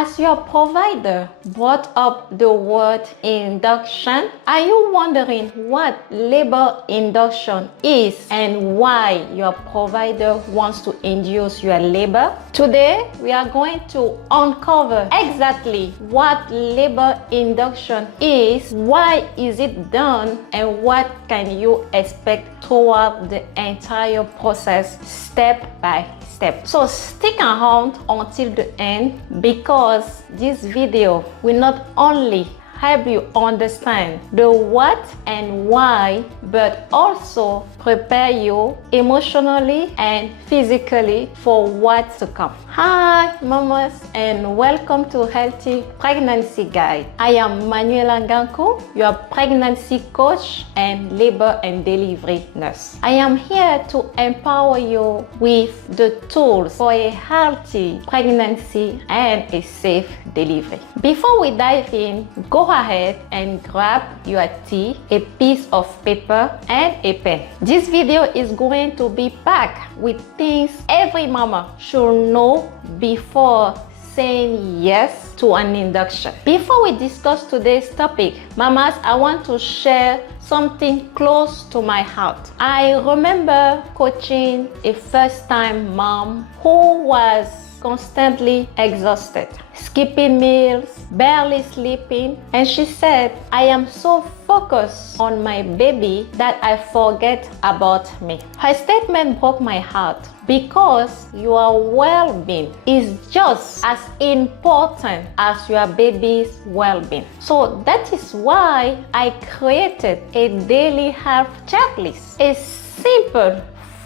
As your provider brought up the word induction, are you wondering what labor induction is and why your provider wants to induce your labor? Today, we are going to uncover exactly what labor induction is, why is it done, and what can you expect throughout the entire process step by step. So stick around until the end, because this video will not only help you understand the what and why, but also prepare you emotionally and physically for what's to come. Hi mamas, and welcome to Healthy Pregnancy Guide. I am Manuela Ngankou, your pregnancy coach and labor and delivery nurse. I am here to empower you with the tools for a healthy pregnancy and a safe delivery. Before we dive in, go ahead and grab your tea, a piece of paper, and a pen. This video is going to be packed with things every mama should know before saying yes to an induction. Before we discuss today's topic, mamas, I want to share something close to my heart. I remember coaching a first-time mom who was constantly exhausted, skipping meals, barely sleeping, and she said, I am so focused on my baby that I forget about me. Her statement broke my heart, because your well-being is just as important as your baby's well-being. So that is why I created a daily health checklist, a simple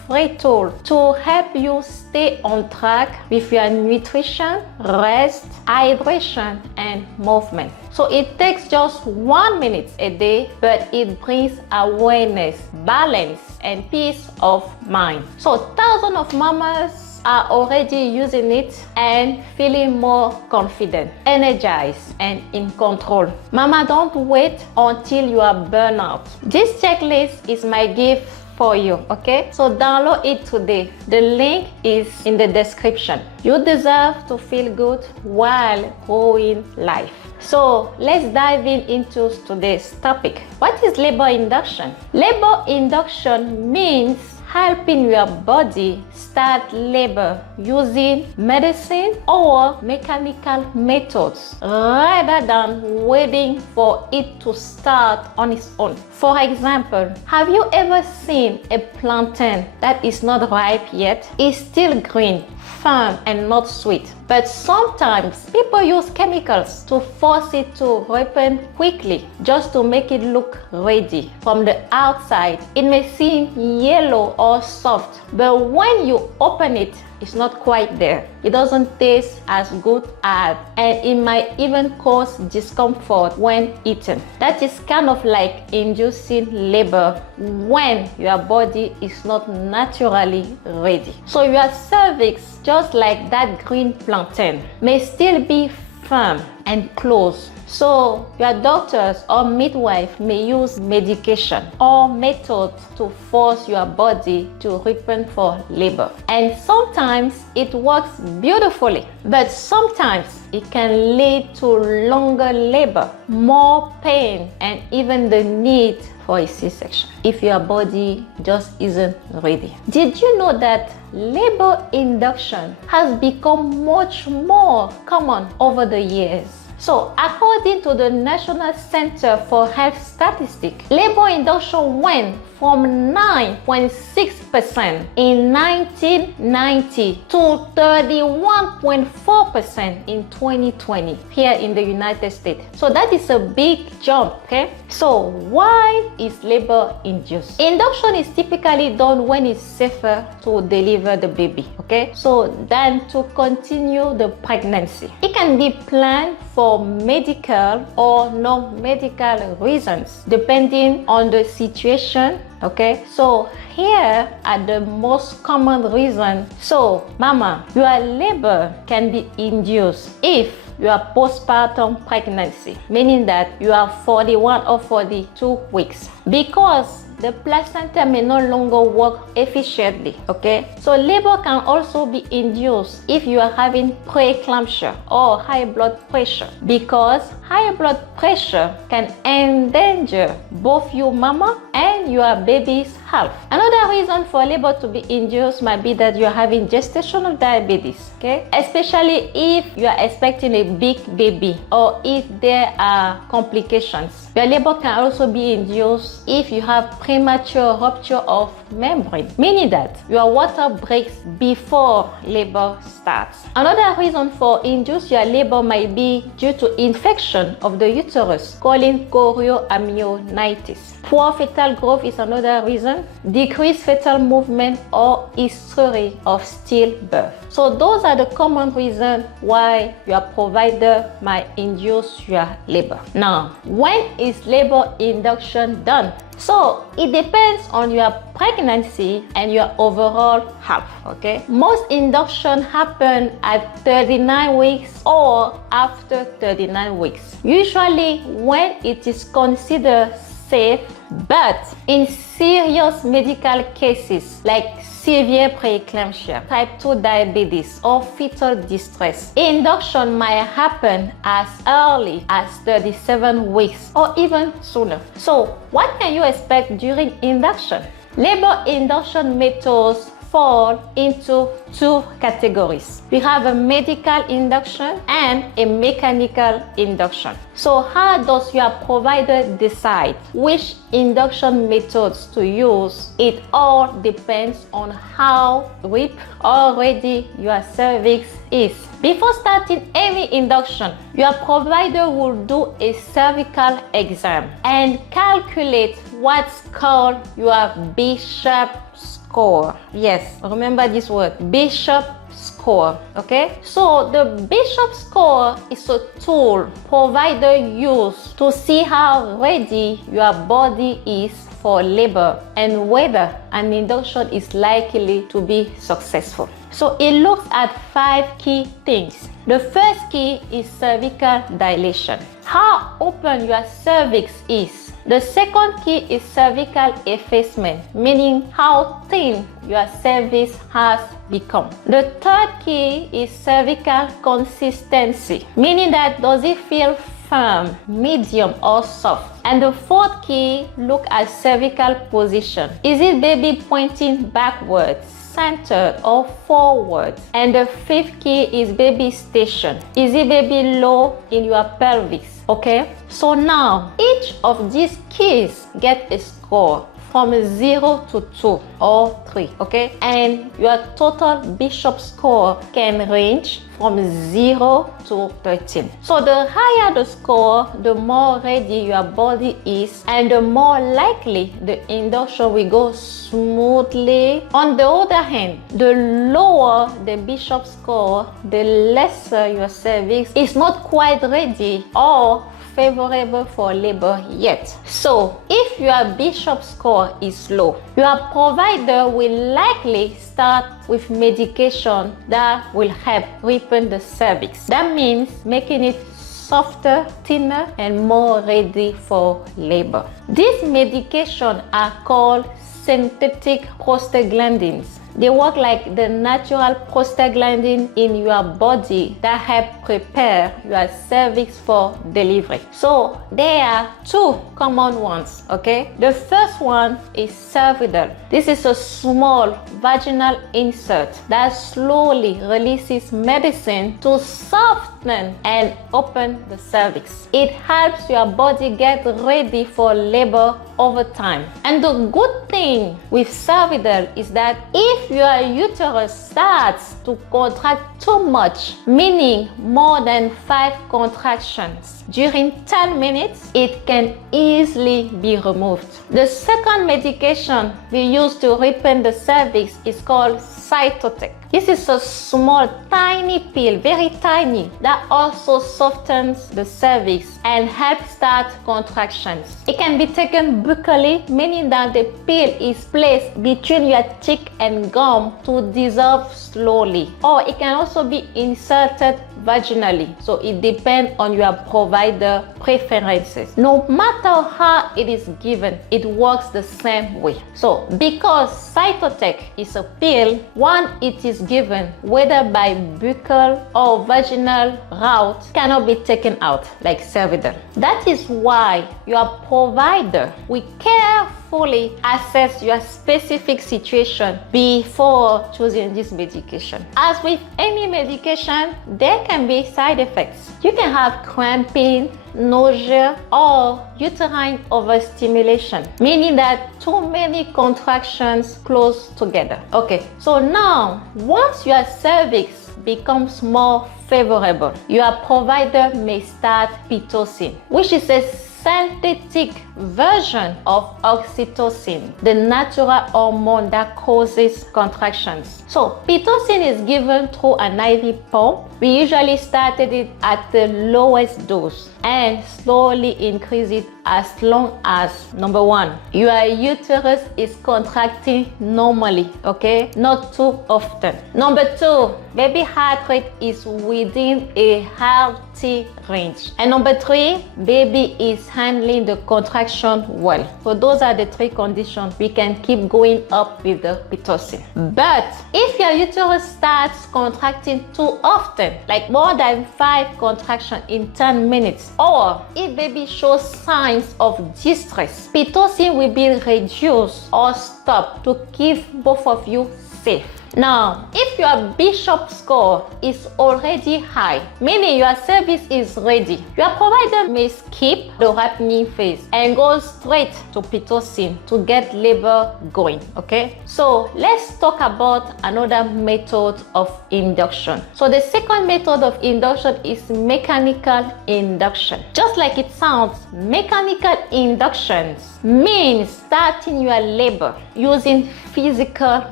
free tool to help you stay on track with your nutrition, rest, hydration, and movement. So it takes just 1 minute a day, but it brings awareness, balance, and peace of mind. So thousands of mamas are already using it and feeling more confident, energized, and in control. Mama, don't wait until you are burnt out. This checklist is my gift for you, okay? So download it today. The link is in the description. You deserve to feel good while growing life. So let's dive into today's topic. What is labor induction? Labor induction means helping your body start labor using medicine or mechanical methods rather than waiting for it to start on its own. For example, have you ever seen a plantain that is not ripe yet? It's still green, firm, and not sweet. But sometimes people use chemicals to force it to ripen quickly just to make it look ready. From the outside, it may seem yellow or soft, but when you open it, it's not quite there. It doesn't taste as good and it might even cause discomfort when eaten. That is kind of like inducing labor when your body is not naturally ready. So your cervix, just like that green plantain, may still be firm and closed. So your doctors or midwife may use medication or methods to force your body to ripen for labor. And sometimes it works beautifully, but sometimes it can lead to longer labor, more pain, and even the need for a C-section if your body just isn't ready. Did you know that labor induction has become much more common over the years? So, according to the National Center for Health Statistics, labor induction went from 9.6% in 1990 to 31.4% in 2020 here in the United States. So that is a big jump, okay? So why is labor induced? Induction is typically done when it's safer to deliver the baby, okay? So than to continue the pregnancy. It can be planned for medical or non-medical reasons, depending on the situation, okay? So here are the most common reasons. So mama, your labor can be induced if you are postpartum pregnancy, meaning that you are 41 or 42 weeks, because the placenta may no longer work efficiently, okay? So labor can also be induced if you are having preeclampsia or high blood pressure, because high blood pressure can endanger both your mama and your baby's health. Another reason for labor to be induced might be that you are having gestational diabetes, okay? Especially if you are expecting a big baby or if there are complications. Your labor can also be induced if you have premature rupture of membrane, meaning that your water breaks before labor starts. Another reason for induced your labor might be due to infection of the uterus, called chorioamnionitis. Poor fetal growth is another reason. Decreased fetal movement or history of stillbirth. So those are the common reasons why your provider might induce your labor. Now, when is labor induction done? So it depends on your pregnancy and your overall health, okay? Most induction happen at 39 weeks or after 39 weeks. Usually when it is considered safe, but in serious medical cases like severe preeclampsia, type 2 diabetes, or fetal distress, induction might happen as early as 37 weeks or even sooner. So what can you expect during induction? Labor induction methods fall into two categories. We have a medical induction and a mechanical induction. So how does your provider decide which induction methods to use? It all depends on how deep or ready your cervix is. Before starting any induction, your provider will do a cervical exam and calculate what's called your Bishop score. Yes, remember this word, Bishop score. Okay, so the Bishop score is a tool provider use to see how ready your body is for labor and whether an induction is likely to be successful. So it looks at 5 key things. The first key is cervical dilation, how open your cervix is. The second key is cervical effacement, meaning how thin your cervix has become. The third key is cervical consistency, meaning that does it feel firm, medium, or soft. And the fourth key, look at cervical position. Is it baby pointing backwards, centered, or forward? And the fifth key is baby station. Is it baby low in your pelvis? Okay, so now each of these keys get a score from 0 to 2 or 3, okay? And your total Bishop score can range from 0 to 13. So the higher the score, the more ready your body is and the more likely the induction will go smoothly. On the other hand, the lower the Bishop score, the lesser your cervix is not quite ready or favorable for labor yet. So if your Bishop score is low, your provider will likely start with medication that will help ripen the cervix. That means making it softer, thinner, and more ready for labor. These medications are called synthetic prostaglandins. They work like the natural prostaglandin in your body that help prepare your cervix for delivery. So there are 2 common ones, okay? The first one is Cervidil. This is a small vaginal insert that slowly releases medicine to soften and open the cervix. It helps your body get ready for labor over time. And the good thing with Cervidil is that if your uterus starts to contract too much, meaning more than 5 contractions during 10 minutes, it can easily be removed. The second medication we use to ripen the cervix is called Cytotec. This is a small, tiny pill, very tiny, that also softens the cervix and helps start contractions. It can be taken buccally, meaning that the pill is placed between your cheek and gum to dissolve slowly. Or it can also be inserted vaginally. So it depends on your provider preferences. No matter how it is given, it works the same way. So because Cytotec is a pill, when it is given, whether by buccal or vaginal route, cannot be taken out like Cervidil. That is why your provider will carefully assess your specific situation before choosing this medication. As with any medication, there can be side effects. You can have cramping, nausea, or uterine overstimulation, meaning that too many contractions close together. Okay, so now once your cervix becomes more favorable, your provider may start Pitocin, which is a synthetic version of oxytocin, the natural hormone that causes contractions. So Pitocin is given through an IV pump. We usually started it at the lowest dose and slowly increase it as long as, number one, your uterus is contracting normally, okay, not too often. Number two, baby heart rate is within a healthy range. And number three, baby is handling the contraction well. So those are the three conditions. We can keep going up with the Pitocin. But if your uterus starts contracting too often, like more than 5 contractions in 10 minutes, or if baby shows signs of distress, Pitocin will be reduced or stopped to keep both of you safe. Now, if your Bishop score is already high, meaning your cervix is ready, your provider may skip the ripening phase and go straight to Pitocin to get labor going, okay? So let's talk about another method of induction. So the second method of induction is mechanical induction. Just like it sounds, mechanical inductions means starting your labor using physical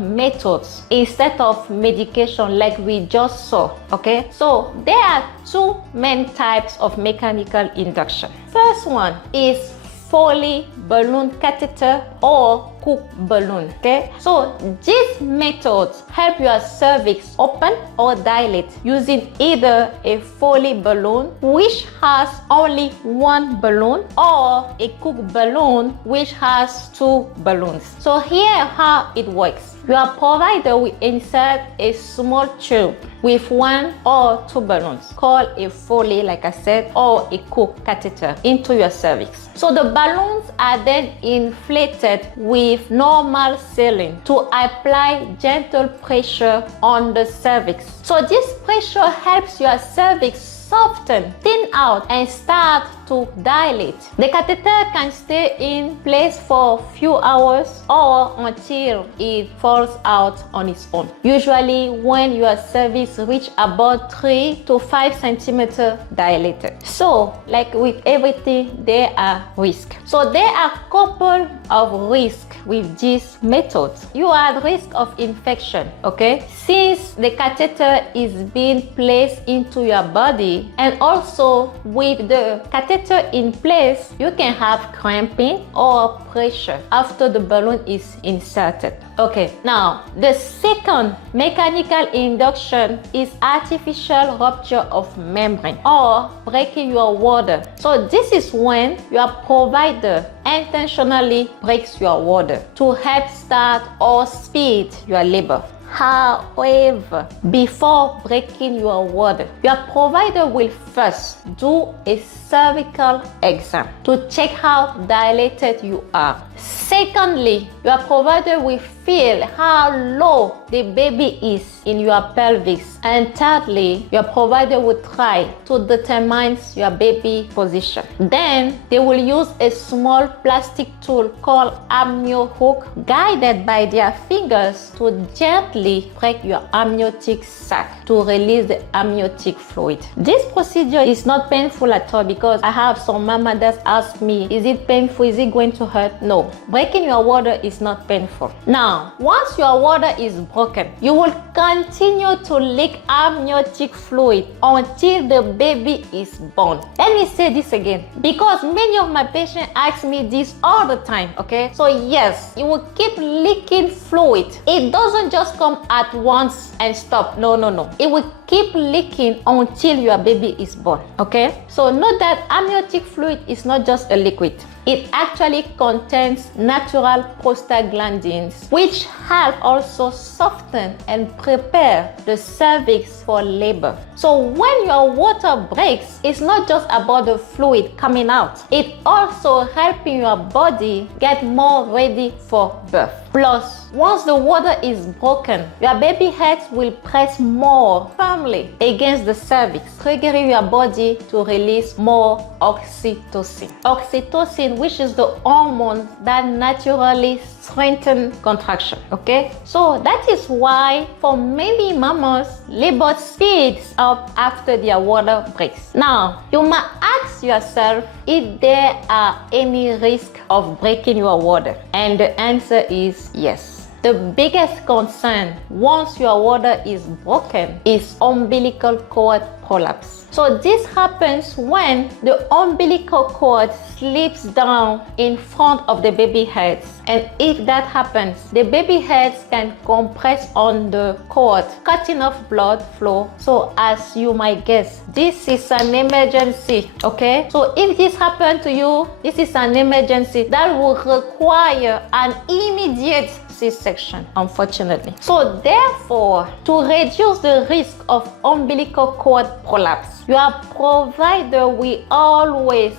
methods instead of medication like we just saw, okay? So there are two main types of mechanical induction. First one is Foley balloon catheter or Cook balloon, okay? So these methods help your cervix open or dilate using either a Foley balloon, which has only one balloon, or a Cook balloon, which has 2 balloons. So here how it works. Your provider will insert a small tube with 1 or 2 balloons called a Foley, like I said, or a Cook catheter into your cervix. So the balloons are then inflated with normal saline to apply gentle pressure on the cervix. So this pressure helps your cervix soften, thin out, and start to dilate. The catheter can stay in place for a few hours or until it falls out on its own. Usually when your cervix reach about 3 to 5 centimeters dilated. So like with everything, there are risks. So there are a couple of risks with this method. You are at risk of infection, okay? Since the catheter is being placed into your body, and also with the catheter in place, you can have cramping or pressure after the balloon is inserted. Okay, now the second mechanical induction is artificial rupture of membrane or breaking your water. So this is when your provider intentionally breaks your water to help start or speed your labor. However, before breaking your water, your provider will first do a cervical exam to check how dilated you are. Secondly, your provider will feel how low the baby is in your pelvis. And thirdly, your provider will try to determine your baby position. Then they will use a small plastic tool called amnio hook, guided by their fingers to gently break your amniotic sac to release the amniotic fluid. This procedure is not painful at all, because I have some mama that ask me, is it painful? Is it going to hurt? No. Breaking your water is not painful. Now, once your water is broken, broken. You will continue to leak amniotic fluid until the baby is born. Let me say this again, because many of my patients ask me this all the time, okay? So yes, you will keep leaking fluid. It doesn't just come at once and stop. No. It will keep leaking until your baby is born, okay? So note that amniotic fluid is not just a liquid. It actually contains natural prostaglandins, which help also soften and prepare the cervix for labor. So when your water breaks, it's not just about the fluid coming out. It also helping your body get more ready for birth. Plus, once the water is broken, your baby head will press more firmly against the cervix, triggering your body to release more oxytocin. Oxytocin, which is the hormone that naturally strengthens contraction, okay? So that is why for many mamas, labor speeds up after their water breaks. Now, you might ask yourself if there are any risk of breaking your water, and the answer is yes. The biggest concern once your water is broken is umbilical cord prolapse. So this happens when the umbilical cord slips down in front of the baby head. And if that happens, the baby head can compress on the cord, cutting off blood flow. So as you might guess, this is an emergency, okay? So if this happened to you, this is an emergency that will require an immediate C-section, unfortunately. So therefore, to reduce the risk of umbilical cord prolapse, your provider will always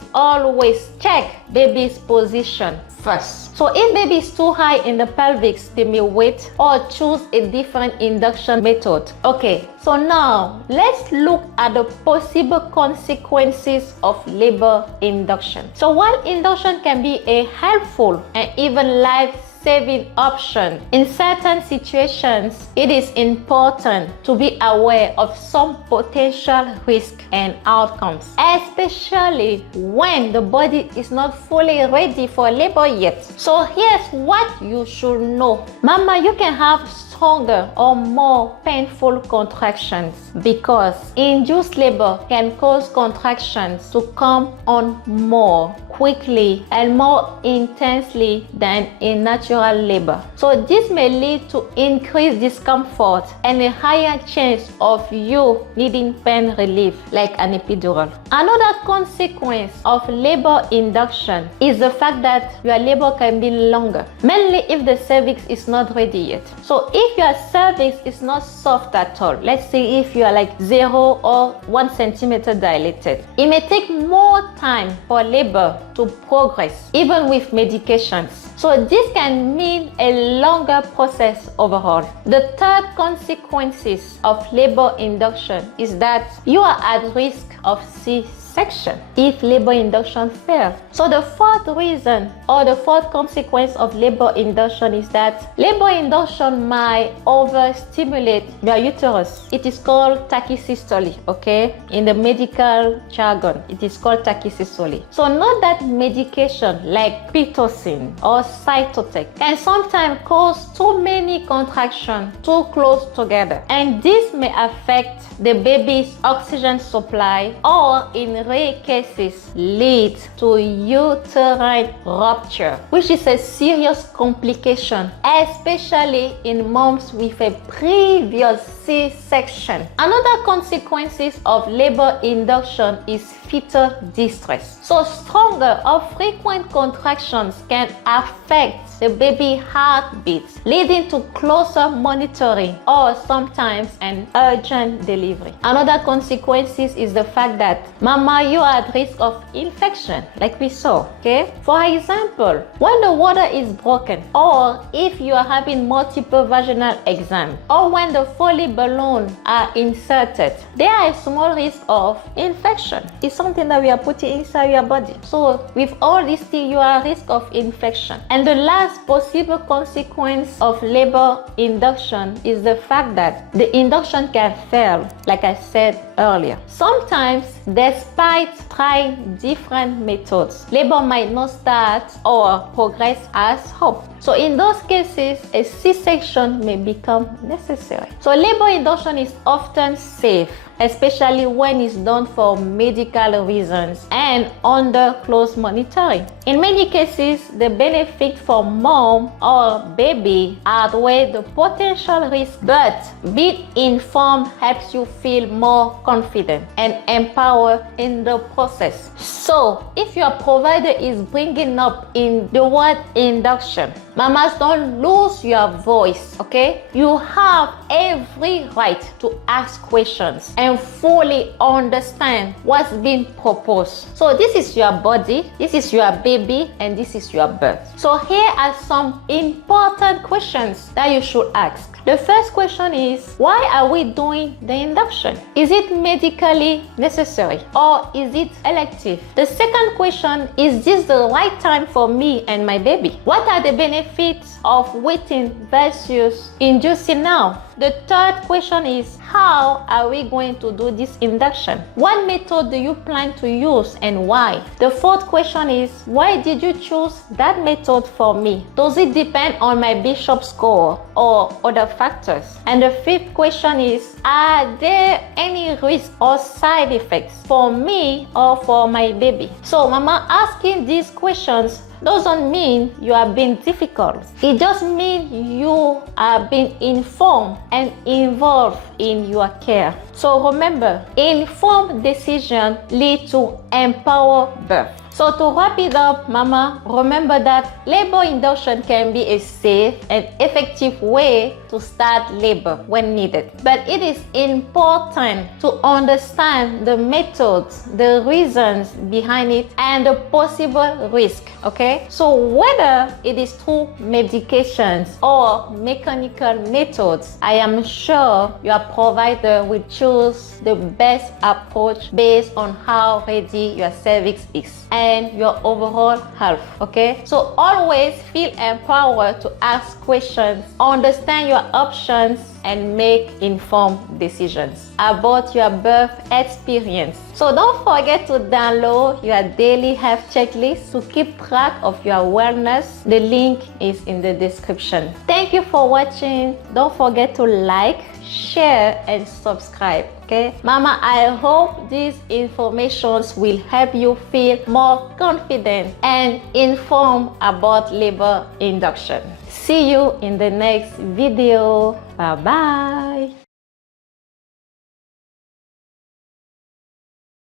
check baby's position first. So if baby is too high in the pelvis, they may wait or choose a different induction method. Okay, so now let's look at the possible consequences of labor induction. So while induction can be a helpful and even life-saving option, in certain situations, it is important to be aware of some potential risks and outcomes, especially when the body is not fully ready for labor yet. So here's what you should know. Mama, you can have stronger or more painful contractions because induced labor can cause contractions to come on more quickly and more intensely than in natural labor. So this may lead to increased discomfort and a higher chance of you needing pain relief like an epidural. Another consequence of labor induction is the fact that your labor can be longer, mainly if the cervix is not ready yet. So if your cervix is not soft at all, let's say if you are like 0 or 1 centimeter dilated, it may take more time for labor to progress, even with medications. So this can mean a longer process overall. The third consequences of labor induction is that you are at risk of C-section if labor induction fails. So the fourth reason or the fourth consequence of labor induction is that labor induction might overstimulate your uterus. It is called tachysystole, okay? In the medical jargon, it is called tachysystole. So note that medication like pitocin or cytotec can sometimes cause too many contractions too close together, and this may affect the baby's oxygen supply or in rare cases lead to uterine rupture, which is a serious complication, especially in moms with a previous C-section. Another consequences of labor induction is fetal distress. So stronger or frequent contractions can affect the baby heartbeat, leading to closer monitoring or sometimes an urgent delivery. Another consequences is the fact that mama, you are at risk of infection, like we saw, okay? For example, when the water is broken, or if you are having multiple vaginal exams, or when the Foley balloon are inserted, there is a small risk of infection. It's something that we are putting inside your body. So with all these things, you are at risk of infection. And the last possible consequence of labor induction is the fact that the induction can fail, like I said earlier. Sometimes, despite trying different methods, labor might not start or progress as hoped. So in those cases, a C-section may become necessary. So labor induction is often safe, especially when it's done for medical reasons and under close monitoring. In many cases, the benefit for mom or baby outweigh the potential risk, but being informed helps you feel more confident and empowered in the process. So if your provider is bringing up in the word induction, mamas, don't lose your voice, okay? You have every right to ask questions and fully understand what's being proposed. So this is your body, this is your baby, and this is your birth. So here are some important questions that you should ask. The first question is, why are we doing the induction? Is it medically necessary or is it elective? The second question, is this the right time for me and my baby? What are the benefits of waiting versus inducing now? The third question is, how are we going to do this induction? What method do you plan to use and why? The fourth question is, why did you choose that method for me? Does it depend on my Bishop score or other factors? And the fifth question is, are there any risks or side effects for me or for my baby? So mama, asking these questions doesn't mean you are being difficult. It just means you are being informed and involved in your care. So remember, informed decision lead to empowered birth. So to wrap it up, mama, remember that labor induction can be a safe and effective way to start labor when needed. But it is important to understand the methods, the reasons behind it, and the possible risk, okay? So whether it is through medications or mechanical methods, I am sure your provider will choose the best approach based on how ready your cervix is and your overall health, okay? So always feel empowered to ask questions, understand your options, and make informed decisions about your birth experience. So don't forget to download your daily health checklist to keep track of your wellness. The link is in the description. Thank you for watching. Don't forget to like, share, and subscribe. Okay, mama, I hope these informations will help you feel more confident and informed about labor induction. See you in the next video. Bye bye.